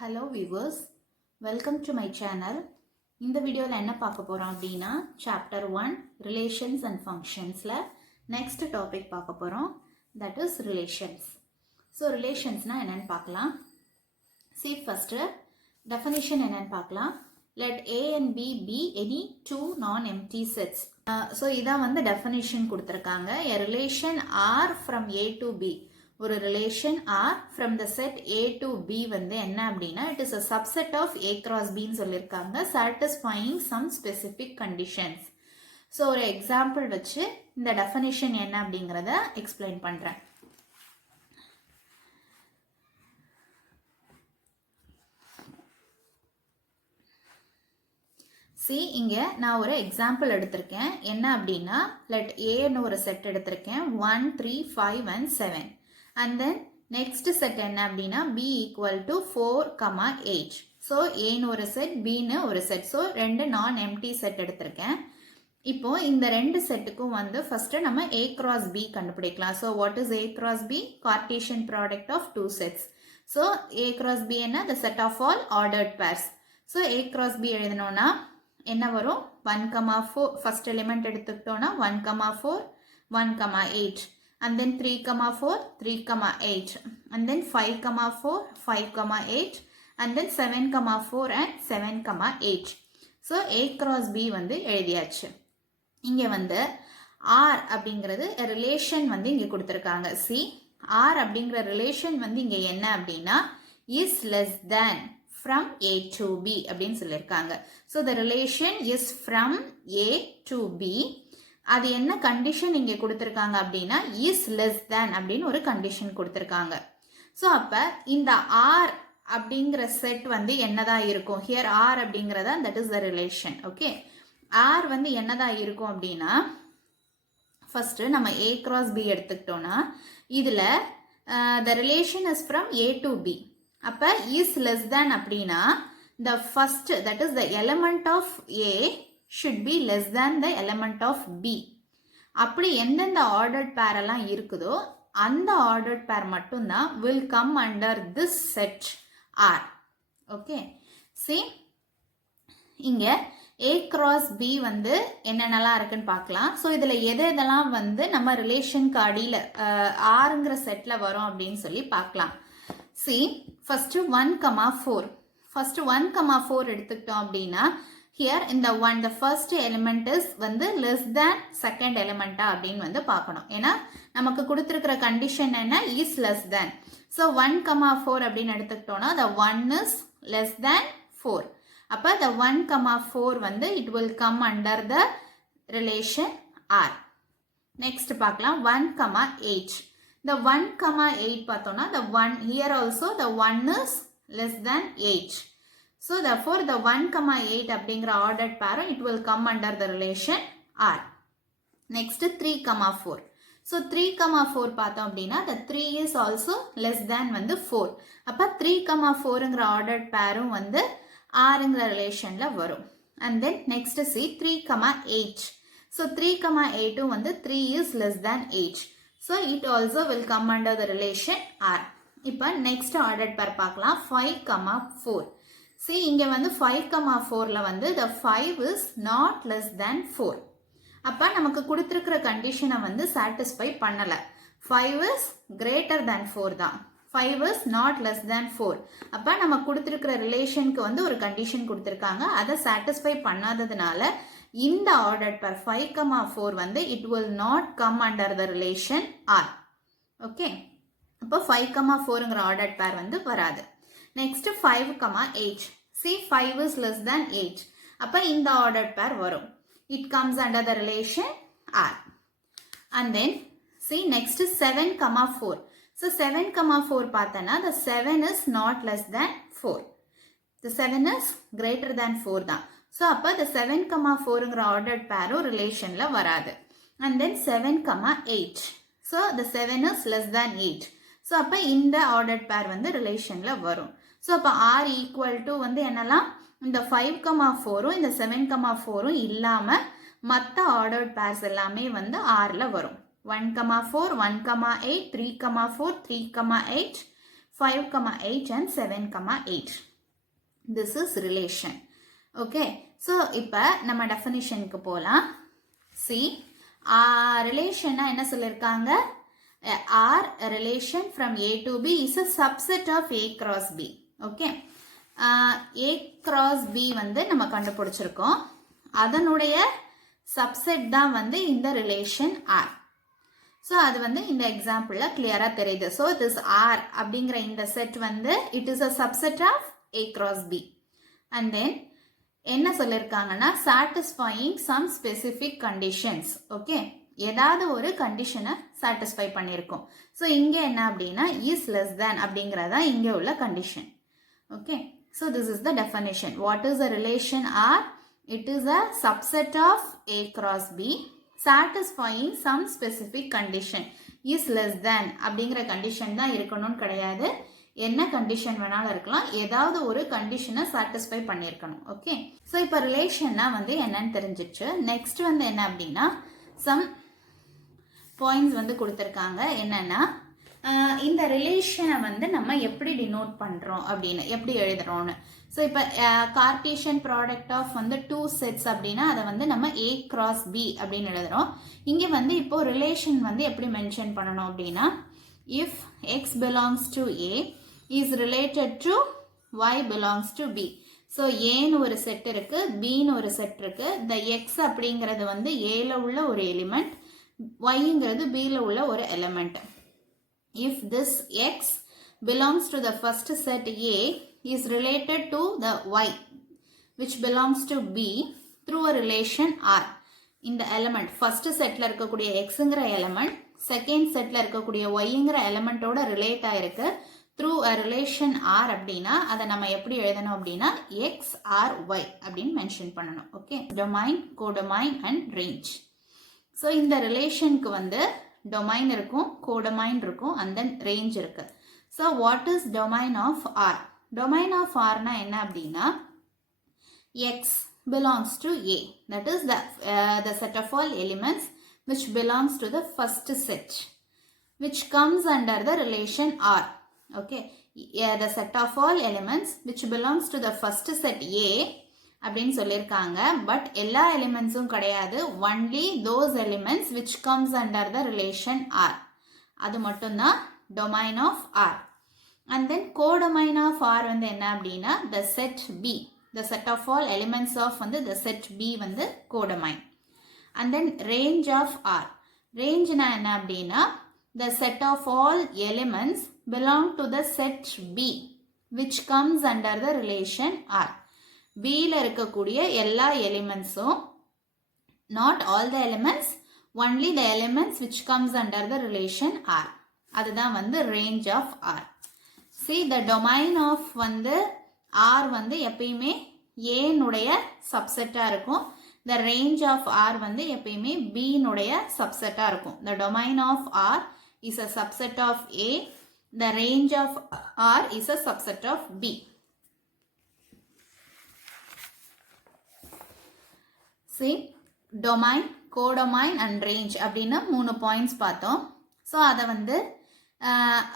Hello viewers, welcome to my channel. இந்த வீடியோவில் என்ன பார்க்க போகிறோம் அப்படின்னா சாப்டர் 1 ரிலேஷன்ஸ் அண்ட் ஃபங்க்ஷன்ஸில் நெக்ஸ்ட் டாபிக் பார்க்க போகிறோம். That is relations. ஸோ ரிலேஷன்ஸ்னால் என்னென்னு பார்க்கலாம். ஃபஸ்ட்டு டெஃபினிஷன் என்னென்னு பார்க்கலாம். Let A and B be any two non-empty sets. So இதான் டெஃபினிஷன் கொடுத்துருக்காங்க. A relation R from A to B. ஒரு relation R from the set A to B என்ன அப்படின்னா it is a subset of A cross B சொல்லியிருக்காங்க, satisfying some specific conditions. So ஒரு example வச்சு இந்த definition என்ன அப்படிங்கிறத எக்ஸ்பிளைன் பண்ணுறேன். இங்கே நான் ஒரு எக்ஸாம்பிள் எடுத்திருக்கேன். என்ன அப்படின்னா லெட் ஏன்னு ஒரு செட் எடுத்திருக்கேன். 1, 3, 5 and 7. And then next set என்ன அப்படின்னா b equal to 4, 8. ஸோ ஏன்னு ஒரு செட், பின்னு ஒரு செட். ஸோ ரெண்டு நான் எம்டி செட் எடுத்திருக்கேன். இப்போ இந்த ரெண்டு செட்டுக்கும் ஃபர்ஸ்ட் நம்ம A cross B கண்டுபிடிக்கலாம். So what is A cross B? Cartesian product of two sets. So A cross B என்ன? The set of all ordered pairs. So A cross B எழுதணும்னா என்ன வரும்? 1, 4. ஃபர்ஸ்ட் எலிமெண்ட் எடுத்துக்கிட்டோம்னா 1, 4, 1, 8. And then 3, 4, 3, 8. And then 5, 4, 5, 8. And then 7, 4 and 7, 8. So A cross B எழுதியாச்சு. இங்க R அப்படிங்கிறது relation இங்க கொடுத்திருக்காங்க. R அப்படிங்கிற ரிலேஷன் இங்க என்ன அப்படின்னா is less than from A to B அப்படின்னு சொல்லியிருக்காங்க. So the relation is from A to B. அது என்ன கண்டிஷன் இங்கே கொடுத்துருக்காங்க அப்படின்னா இஸ் லெஸ் தேன் அப்படின்னு ஒரு கண்டிஷன் கொடுத்துருக்காங்க. ஸோ அப்போ இந்த ஆர் அப்படிங்கிற செட் என்னதான் இருக்கும்? ஹியர் ஆர் அப்படிங்கிறதா that is the relation. Okay, R என்னதான் இருக்கும் அப்படின்னா ஃபர்ஸ்ட் நம்ம A cross B எடுத்துக்கிட்டோம்னா இதில் the relation is from A to B. அப்போ இஸ் லெஸ் தேன் அப்படின்னா the first that is the element of A should be less than the element of B. அப்படி எந்தெந்த ஆர்டர்ட் பேர் எல்லாம் இருக்குதோ அந்த ஆர்டர்ட் பேர் மட்டும்தான் will come under this set R. Okay, இங்க A cross B என்னென்னலாம் இருக்குன்னு பார்க்கலாம். ஸோ இதில் எதெல்லாம் நம்ம ரிலேஷனுக்கு அடியில் ஆறுங்கிற செட்டில் வரும் அப்படின்னு சொல்லி பார்க்கலாம். ஃபர்ஸ்ட் 1, 4. ஃபர்ஸ்ட் 1, 4 எடுத்துக்கிட்டோம் அப்படின்னா here in the one the first element is less than second element அப்படின்னு பார்க்கணும். ஏன்னா நமக்கு கொடுத்திருக்கிற கண்டிஷன் என்ன? is less than. so 1, 4 அப்படின்னு எடுத்துக்கிட்டோம்னா the 1 is less than 4. அப்ப the 1, 4 it will come under the relation R. next பார்க்கலாம் 1, 8. the 1, 8 பார்த்தோம்னா the 1 here also the 1 is less than 8. So therefore the 1, 8 அப்படிங்கிற ordered pair it will come under the relation R. Next 3, 4. So 3, 4 பார்த்தோம் அப்படின்னா the 3 is also less than 4. அப்ப 3, 4ங்கிற ordered pairம் Rங்கிற ரிலேஷன்ல வரும். And then next see 3, 8. So 3, 8ம் 3 is less than 8. So it also will come under the relation R. இப்ப next ordered pair பார்க்கலாம் 5, 4. இங்க 5, 4ல the 5 is not less than 4. அப்ப நமக்கு கொடுத்திருக்கிற கண்டிஷனை satisfy பண்ணல. 5 is greater than 4 தான். 5 is not less than 4. அப்ப நம்ம கொடுத்திருக்கிற ரிலேஷனுக்கு ஒரு கண்டிஷன் கொடுத்திருக்காங்க. அதை சாட்டிஸ்ஃபை பண்ணாததுனால இந்த ஆர்டர்ட் பேர் 5, 4 it will not come under the relation R. Okay, அப்ப 5, 4ங்கிற ஆர்டர்ட் பேர் வராது. Next 5, 8. 5 is less than 8. அப்ப இந்த ordered pair வரும். It comes under the relation R. And then next 7, 4. So 7, 4 பார்த்தனா the 7 is not less than 4. The 7 is greater than 4 தான். So அப்ப the 7, 4ங்கிற ordered pair ரிலேஷன்ல வராது. And then 7, 8. So the 7 is less than 8. So அப்ப இந்த ordered pair ரிலேஷன்ல வரும். So அப்போ R equal to என்னெல்லாம் இந்த 5, 4ம் இந்த 7, 4ம் இல்லாமல் மற்ற ஆர்டர்ட் பேர்ஸ் எல்லாமே Rல வரும். 1, 4, 1, 8, 3, 4, 3, 8, 5, 8 and 7, 8. This is relation. Okay. So, இப்போ நம்ம definitionக்கு போலாம். See, relation என்ன சொல்லிருக்காங்க? R relation from A to B is a subset of A cross B. Okay. A cross B வந்து நம்ம கண்டுபிடிச்சிருக்கோம். அதனுடைய subset தான் வந்து இந்த relation R. So, அது வந்து இந்த எக்ஸாம்பிள்ல கிளியரா தெரியுது. So, this R அப்படிங்கிற இந்த செட் வந்து it is a subset of A cross B. And then என்ன சொல்லிருக்காங்கன்னா satisfying some specific conditions. Okay. ஏதாவது ஒரு கண்டிஷனை சாட்டிஸ்ஃபை பண்ணியிருக்கோம். ஸோ இங்கே என்ன அப்படின்னா இஸ் லெஸ் தேன் அப்படிங்கிறதா இங்கே உள்ள condition. Okay. So this is the definition. What is a relation R? It is a subset of A cross B satisfying some specific condition. Is less than அப்படிங்கிற condition தான் இருக்கணும்னு கிடையாது. என்ன கண்டிஷன் வேணாலும் இருக்கலாம். ஏதாவது ஒரு கண்டிஷனை சாட்டிஸ்ஃபை பண்ணியிருக்கணும். ஓகே. ஸோ இப்போ ரிலேஷன்னா வந்து என்னன்னு தெரிஞ்சிச்சு. நெக்ஸ்ட் வந்து என்ன அப்படின்னா சம் பாயிண்ட்ஸ் வந்து கொடுத்துருக்காங்க. என்னன்னா இந்த ரிலேஷனை வந்து நம்ம எப்படி டினோட் பண்ணுறோம் அப்படின்னு எப்படி எழுதுறோம்னு. ஸோ இப்போ கார்டீஷியன் ப்ராடக்ட் ஆஃப் வந்து 2 செட்ஸ் அப்படின்னா அதை வந்து நம்ம A cross B அப்படின்னு எழுதுறோம். இங்கே வந்து இப்போ ரிலேஷன் வந்து எப்படி மென்ஷன் பண்ணணும் அப்படின்னா if X belongs to A is related to Y belongs to B. So ஏன்னு ஒரு செட் இருக்கு, பின்னு ஒரு செட் இருக்கு. இந்த எக்ஸ் அப்படிங்கிறது வந்து ஏல உள்ள ஒரு எலிமெண்ட், ஒய்ங்கிறது பியில் உள்ள ஒரு element. If this X belongs to the first set A is related to the Y which belongs to B through a relation R. இந்த எலிமெண்ட் ஃபர்ஸ்ட் செட்டில் இருக்கக்கூடிய எக்ஸுங்கிற எலிமெண்ட் செகண்ட் செட்டில் இருக்கக்கூடிய ஒய்ங்கிற எலிமெண்ட்டோட ரிலேட் ஆயிருக்கு த்ரூ அ ரிலேஷன் ஆர் அப்படின்னா அதை நம்ம எப்படி எழுதணும் அப்படின்னா எக்ஸ் ஆர் ஒய் அப்படின்னு மென்ஷன் பண்ணணும். Okay. Domain, codomain and range. So இந்த ரிலேஷனுக்கு வந்து டொமைன் இருக்கும், கோடொமைன் இருக்கும், அண்ட் தென் ரேஞ்ச் இருக்கு. So what is domain of R? Domain of ஆர்னா என்ன அப்படின்னா x belongs to A. That is the set of all elements which belongs to the first set, which comes under the relation R. Okay. The set of all elements which belongs to the first set A அப்படின்னு சொல்லியிருக்காங்க. But எல்லா எலிமெண்ட்ஸும் கிடையாது. Only those elements which comes under the relation R. அது மட்டும்தான் domain of R. And then codomain of R வந்து என்ன அப்படின்னா the set B. The set of all elements of வந்து the set B வந்து codomain. And then range of R. ரேஞ்ச்னா என்ன அப்படின்னா the set of all elements belong to the set B which comes under the relation R. Bல இருக்கக்கூடிய எல்லா எலிமெண்ட்ஸும், not all the elements, only the elements which comes under the relation R. அதுதான் வந்து range of R. See, the domain of வந்து R வந்து எப்பயுமே A னுடைய சப்செட்டா இருக்கும். The range of R வந்து எப்பயுமே B னுடைய சப்செட்டா இருக்கும். The domain of R is a subset of A. The range of R is a subset of B. See, domain, codomain and range அப்படின்னு 3 points பார்த்தோம். So அதை வந்து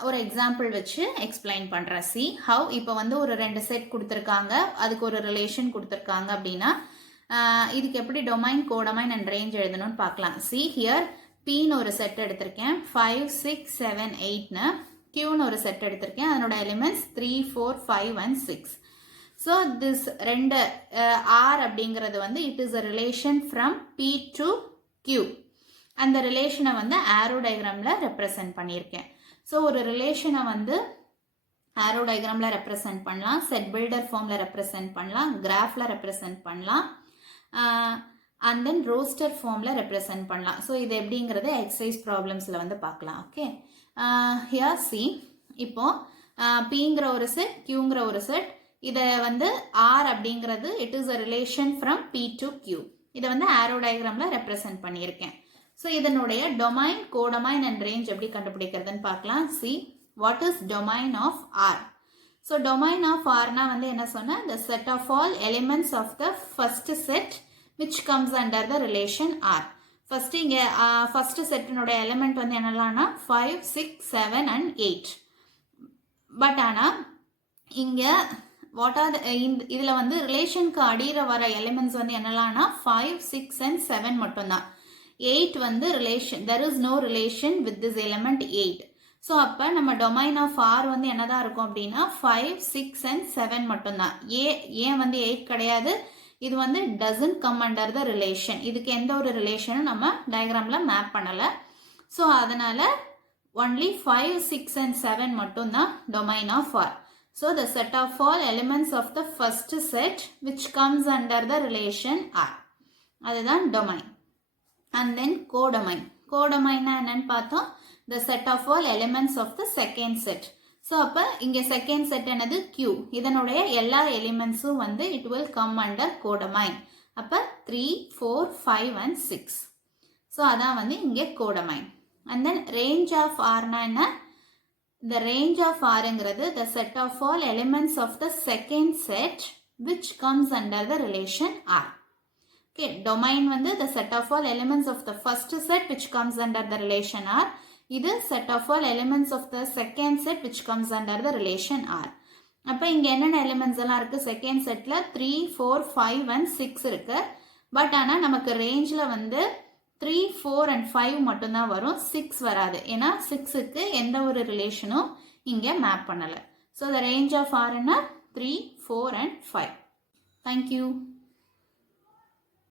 ஒரு example வச்சு explain பண்ணுறேன். C have. இப்போ வந்து ஒரு 2 செட் கொடுத்துருக்காங்க, அதுக்கு ஒரு ரிலேஷன் கொடுத்துருக்காங்க அப்படின்னா இதுக்கு எப்படி டொமைன், கோடொமைன் அண்ட் ரேஞ்ச் எழுதணும்னு பார்க்கலாம். சி ஹியர் பின்னு ஒரு செட் எடுத்திருக்கேன், 5, 6, 7, 8ன்னு. கியூன்னு ஒரு செட் எடுத்திருக்கேன், அதனோட எலிமெண்ட்ஸ் 3, 4, 5 and 6. ஸோ திஸ் ரெண்டு ஆர் அப்படிங்கிறது வந்து it is a relation from P to Q. அந்த ரிலேஷனை வந்து ஆரோ டயக்ராமில் ரெப்ரசன்ட் பண்ணியிருக்கேன். ஸோ ஒரு ரிலேஷனை வந்து ஆரோ டயக்ராமில் ரெப்ரசன்ட் பண்ணலாம், செட் பில்டர் ஃபார்மில் ரெப்ரசன்ட் பண்ணலாம், கிராஃபில் ரெப்ரசன்ட் பண்ணலாம், அண்ட் தென் ரோஸ்டர் ஃபார்மில் ரெப்ரசன்ட் பண்ணலாம். ஸோ இது எப்படிங்கிறது எக்ஸசைஸ் ப்ராப்ளம்ஸில் வந்து பார்க்கலாம். ஓகே. ஹியர் சி, இப்போ பிங்கிற ஒரு செட், கியூங்கிற ஒரு செட், இதை வந்து ஆர் அப்படிங்கிறது it is a relation from P to Q. இதை வந்து ஆரோ டயக்ராமில் ரெப்ரசன்ட் பண்ணியிருக்கேன். ஸோ இதனுடைய டொமைன், கோடொமைன் அண்ட் ரேஞ்ச் எப்படி கண்டுபிடிக்கிறதுன்னு பார்க்கலாம். See, what is domain of R? So domain of ஆர்னா வந்து என்ன சொன்னால் the set of all elements of the first set which comes under the relation R. First இங்கே ஃபர்ஸ்ட் செட்டினுடைய எலிமெண்ட் வந்து என்னலாம்னா 5, 6, 7 and 8. But ஆனால் இங்கே வாட் ஆர் இதில் வந்து ரிலேஷனுக்கு அடியில் வர எலிமெண்ட்ஸ் வந்து என்னலாம்னா 5, 6 and 7 மட்டும்தான். 8 வந்து relation, there is no relation with this element 8. So அப்போ நம்ம டொமைன் ஆஃப் ஆர் வந்து என்னதான் இருக்கும் அப்படின்னா 5, 6 and 7 மட்டும்தான். ஏன் வந்து 8 கிடையாது, இது வந்து doesn't come under the relation. இதுக்கு எந்த ஒரு ரிலேஷனும் நம்ம டயக்ராமில் மேப் பண்ணலை. ஸோ அதனால் ஒன்லி 5, 6 and 7 மட்டும்தான் domain of R. So the set of all elements of the first set which comes under the relation R. அதுதான் domain. And then codomain. Codomain என்னன்னு பார்த்தோம், the set of all elements of the second set. So அப்ப இங்க second set என்னது Q. இதனுடைய எல்லா எலிமெண்ட்ஸும் வந்து it will come under codomain. அப்ப 3, 4, 5 and 6. So அதான் வந்து இங்க codomain. And then range of R னா என்ன? The range of R ங்கிறது the set of all elements of the second set which comes under the relation R. Okay, domain வந்து the set of all elements of the first set which comes under the relation R. இது set of all elements of the second set which comes under the relation R. அப்ப இங்க என்னென்ன elements எல்லாம் இருக்கு, second செட்ல 3, 4, 5 and 6 இருக்கு. But ஆனா நமக்கு ரேஞ்ச்ல வந்து 3, 4 and 5 மட்டும்தான் வரும், 6 வராது. ஏன்னா 6க்கு எந்த ஒரு ரிலேஷனும் இங்கே மேப் பண்ணலை. So the range of R என்ன 3, 4 and 5. தேங்க்யூ.